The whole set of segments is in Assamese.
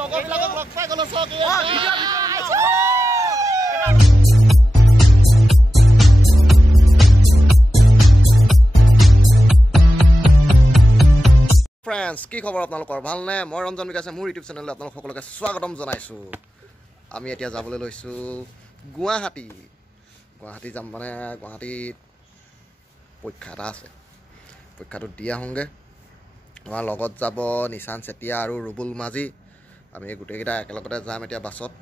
লগৰবিলাকক লগ পাই গ'লো চক ফ্ৰেণ্ডছ, কি খবৰ আপোনালোকৰ? ভালনে? মই ৰঞ্জন বিকাশে মোৰ ইউটিউব চেনেললৈ আপোনালোক সকলোকে স্বাগতম জনাইছোঁ। আমি এতিয়া যাবলৈ লৈছোঁ গুৱাহাটী যাম মানে গুৱাহাটীত পৰীক্ষা এটা আছে, পৰীক্ষাটো দি আহোঁগৈ। আমাৰ লগত যাব নিশান চেতিয়া আৰু ৰুবুল মাঝি। আমি গোটেইকেইটা একেলগতে যাম এতিয়া বাছত।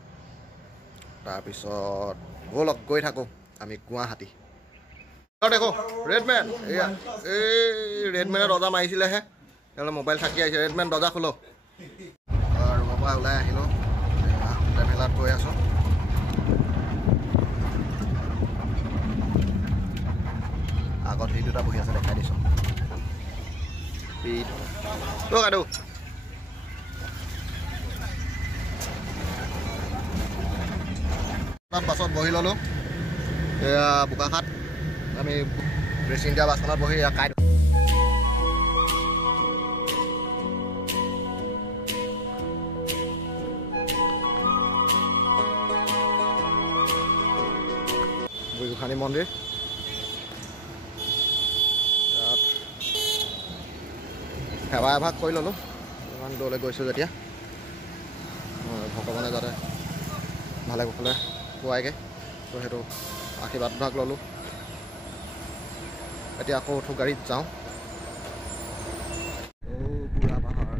তাৰপিছত ব'লক গৈ থাকোঁ আমি গুৱাহাটী। দেখো ৰেডমেন, এয়া এই ৰেডমেনে দৰ্জা মাৰিছিলেহে, তেওঁলোকে মোবাইল থাকি আহিছে। ৰেডমেন দৰ্জা খোলো। ৰুমৰ পৰা ওলাই আহিলোঁ, ট্ৰেভেলাৰত গৈ আছোঁ। আগত সেই দুটা বহি আছে, দেখাই দিছোঁ। কাইদেউ বাছত বহি ল'লোঁ। এয়া বোকাখাট, আমি ৰেচ ইণ্ডিয়া বাছখনত বহি কাইদেউ গোসানী মন্দিৰ। তাত সেৱা এভাগ কৰি ল'লোঁ, ইমান দূৰলৈ গৈছোঁ যেতিয়া। ভগৱানে যাতে ভালে কুশলে পোৱাইগৈ, তো সেইটো আশীৰ্বাদ ভাগ ল'লোঁ। এতিয়া আকৌ উঠো, গাড়ীত যাওঁ। বুঢ়া পাহাৰ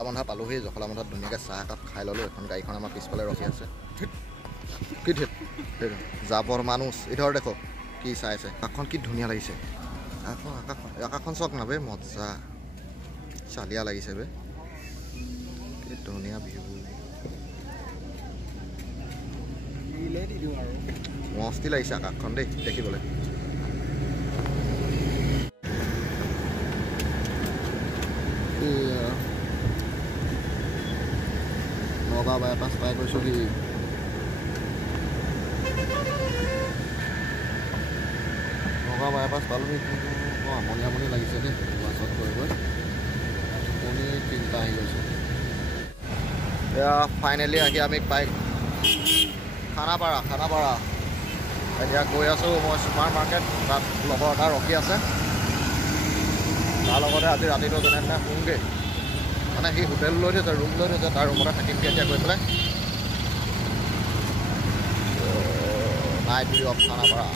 জখলাবন্ধা পালোহি। জখলাবন্ধাত ধুনীয়াকৈ চাহ একাপ খাই ল'লোঁ। এখন গাড়ীখন আমাৰ পিছফালে ৰখি আছে। কি ঠিক যাবৰ মানুহ ইধৰ দেখো কি চাইছে। আকাশখন কি ধুনীয়া লাগিছে। আকাশখন চক না বে, মজা চালিয়া লাগিছে বে, কি ধুনীয়া ভিউ। মস্তি লাগিছে আকাশখন দেই দেখিবলৈ। নগাঁও বাইপাছ পাই গৈছোঁহি। নগাঁও বাইপাছ পালোহি, কিন্তু আমনি লাগিছে দেই বাছত গৈ টোপনি তিনিটা আহি গৈছোঁ। এয়া ফাইনেলি আহি আমি পাই খানাপাৰা। এতিয়া গৈ আছোঁ মই ছুপাৰ মাৰ্কেট। তাত লগৰ এটা ৰখি আছে, তাৰ লগতে আজি ৰাতিটো যেনে তেনে শুমগৈ। মানে সি হোটেল লৈ থৈছে, ৰুম লৈ থৈছে, তাৰ ৰুমতে থাকিমগৈ এতিয়া গৈ পেলাই। Night view of Khanapara.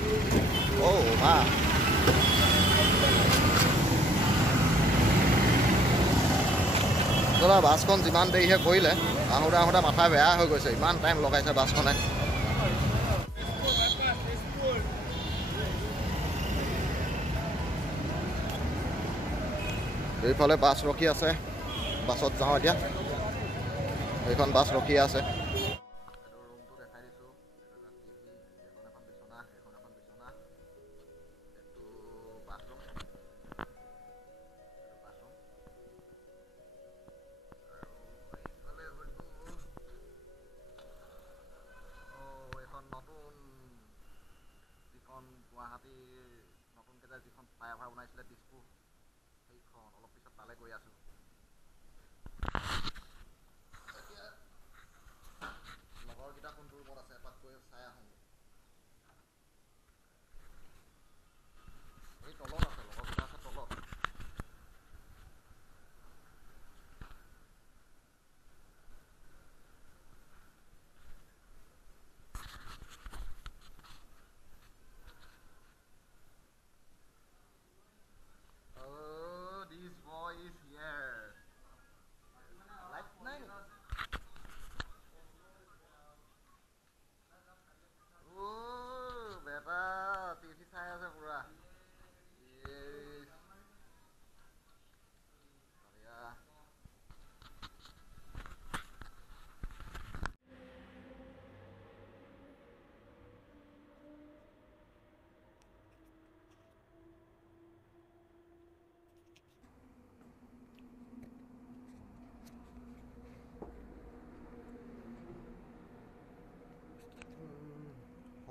মা বাছখন যিমান দেৰিহে কৰিলে, আহোঁতে মাথা বেয়া হৈ গৈছে, ইমান টাইম লগাইছে বাছখনে। এইফালে বাছ ৰখি আছে, বাছত যাওঁ এতিয়া। এইখন বাছ ৰখি আছে। ৰুমটো দেখাই দিছোঁ। এখন বিচনা, এইটো বাথৰুম। এইখন নতুন যিখন গুৱাহাটীৰ নতুনকৈ যে যিখন ফ্লাইঅভাৰ বনাইছিলে দিছপুৰ, সেইখন অলপ পিছত তালৈ গৈ আছোঁ। লগৰকেইটা কোনটো ৰুমত আছে এপাক গৈ চাই আহোঁ। এই তলত আছে, লগৰকেইটা আছে তলত।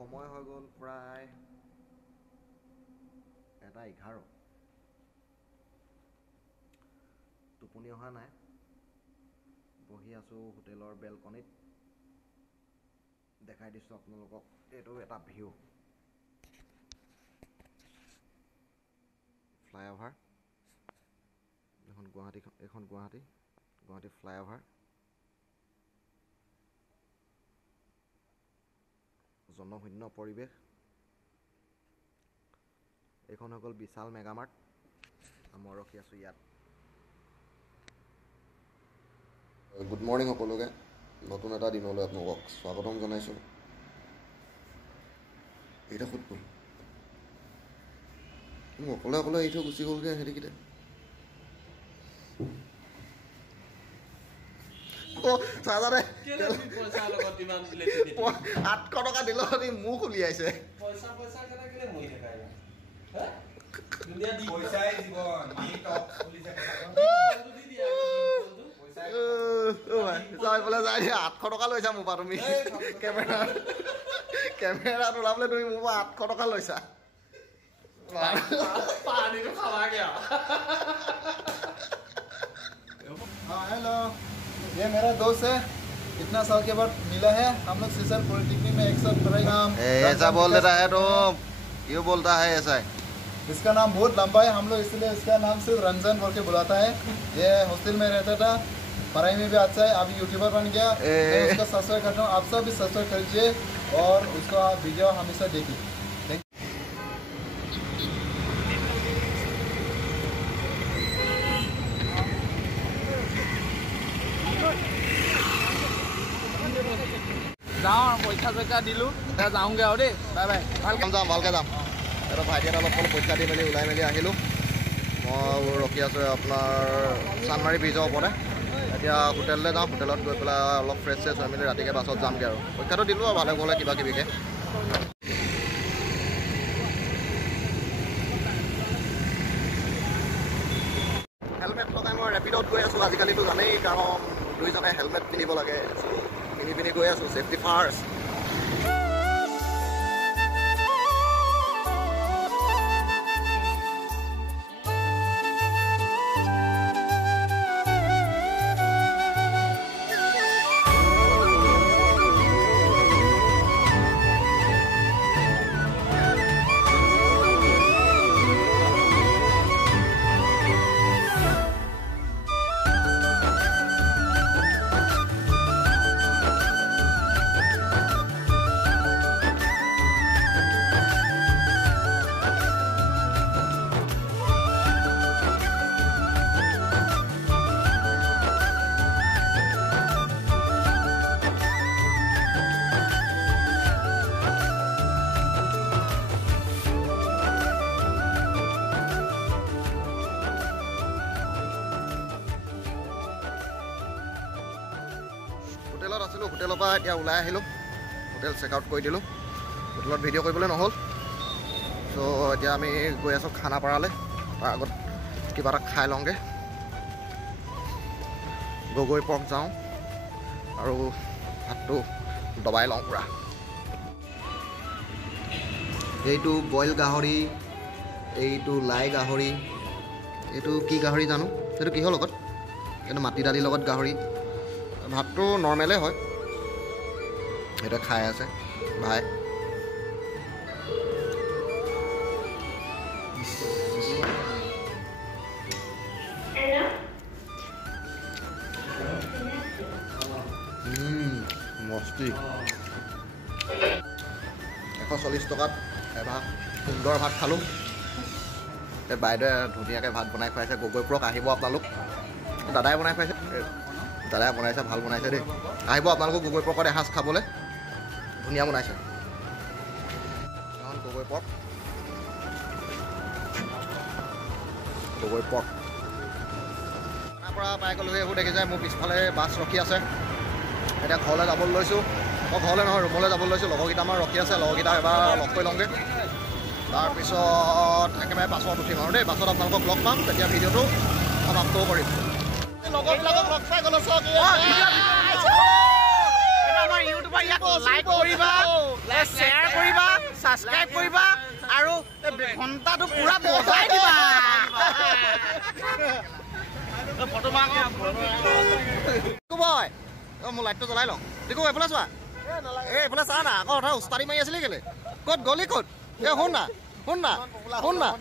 সময় হৈ গ'ল প্ৰায় 1:11 টোপনি অহা নাই বহি আছোঁ হোটেলৰ বেলকনিত দেখাই দিছোঁ আপোনালোকক এইটো এটা ভিউ ফ্লাইঅভাৰ এখন গুৱাহাটী ফ্লাইঅভাৰ জনশূন্য পৰিৱেশ এইখন হৈ গ'ল বিশাল মেগামাৰ্ট মই ৰখি আছোঁ ইয়াত গুড মৰ্ণিং সকলোকে নতুন এটা দিনলৈ আপোনালোকক স্বাগতম জনাইছোঁ এইটা ফুটবল মোক অকলে এৰি থৈ গুচি গ'লগৈ হেৰিকেইটা চাজানে 800 টকা দিলো মুখ উলিয়াইছে আঠশ টকা লৈছা মোৰ পৰা তুমি কেমেৰাত ওলাবলৈ তুমি মোৰ পৰা 800 টকা লৈছা हेलो ये मेरा दोस्त है कितना साल के बाद मिला है हम लोग सीसर पॉलिटेक्निक में एक साथ पढ़ाई ऐसा बोल देता है तो क्यों बोलता है ऐसा है इसका नाम बहुत लंबा है हम लोग इसलिए इसका नाम सिर्फ रंजन बोल के बुलाता है ये हॉस्टल में रहता था पढ़ाई में भी अच्छा है अभी यूट्यूबर बन गया मैं उसका सब्सक्राइब करता हूँ आप सब भी सब्सक्राइब कीजिए और उसका वीडियो हमेशा देखिए যাওঁ পৰীক্ষা চৰীক্ষা দিলোঁ যাওঁগৈ আৰু দেই বাই বাই ভালকৈ যাম এটা ভাইটি এটা অলপ পৰীক্ষা দি মেলি ওলাই মেলি আহিলোঁ মই ৰখি আছোঁ আপোনাৰ চানমাৰী ব্ৰিজৰ ওপৰতে এতিয়া হোটেললৈ যাওঁ হোটেলত গৈ পেলাই অলপ ফ্ৰেছ হৈ মেলি ৰাতিকৈ বাছত যামগৈ আৰু পৰীক্ষাটো দিলোঁ আৰু ভালে গ'লে কিবা কিবিকৈ হেলমেট লগাই মই ৰেপিডত গৈ আছোঁ আজিকালিতো জানেই কাৰণ দুইজনে হেলমেট পিন্ধিব লাগে পিন্ধি গৈ আছোঁ ছেফটি ফাৰ্ষ্ট হোটেলত আছিলোঁ হোটেলৰ পৰা এতিয়া ওলাই আহিলোঁ হোটেল চেক আউট কৰি দিলোঁ হোটেলত ভিডিঅ' কৰিবলৈ নহ'ল চ' এতিয়া আমি গৈ আছোঁ খানাপাৰালৈ তাৰ আগত কিবা এটা খাই লওঁগৈ গগৈ পৰ্ক যাওঁ আৰু ভাতটো দবাই লওঁ পূৰা এইটো বইল গাহৰি এইটো লাই গাহৰি এইটো কি গাহৰি জানো সেইটো কিহৰ লগত এইটো মাটি দালিৰ লগত গাহৰি ভাতটো নৰ্মেলে হয় এটা খাই আছে ভাই মস্তি 140 টকাত এভাগ সুন্দৰ ভাত খালোঁ এই বাইদেৱে ধুনীয়াকৈ ভাত বনাই খুৱাইছে গগৈ পৰক আহিব আপোনালোক দাদাই বনাই খুৱাইছে দাদাই বনাইছে ভাল বনাইছে দেই আহিব আপোনালোকক গগৈ পৰকত এসাঁজ খাবলৈ ধুনীয়া বনাইছে এখন গগৈ পৰক তাৰ পৰা পাই গ'লোঁ এইবোৰ দেখি যায় মোৰ পিছফালে বাছ ৰখি আছে এতিয়া ঘৰলৈ যাবলৈ লৈছোঁ মই ঘৰলৈ নহয় ৰুমলৈ যাবলৈ লৈছোঁ লগৰকেইটামান ৰখি আছে লগৰকেইটা এবাৰ লগ কৰি লওঁগৈ তাৰপিছত একেবাৰে বাছত উঠিম আৰু দেই বাছত আপোনালোকক লগ পাম তেতিয়া ভিডিঅ'টো সমাপ্তও কৰিম লগৰবিলাকক লগ পাই গ'লোঁ চব নকৰিবা ইয়াক লাইক কৰিবা শ্বেয়াৰ কৰিবা সাবস্ক্ৰাইব কৰিবা আৰু ঘণ্টাটো পুৰা বজাই দিবা ফটো মাৰো বয় মোৰ লাইটটো জ্বলাই লওঁ দেখো এইফালে চোৱা এইফালে চা না আকৌ উস্তাদি মাৰি আছিলি কেলে ক'ত গলি ক'ত শুন না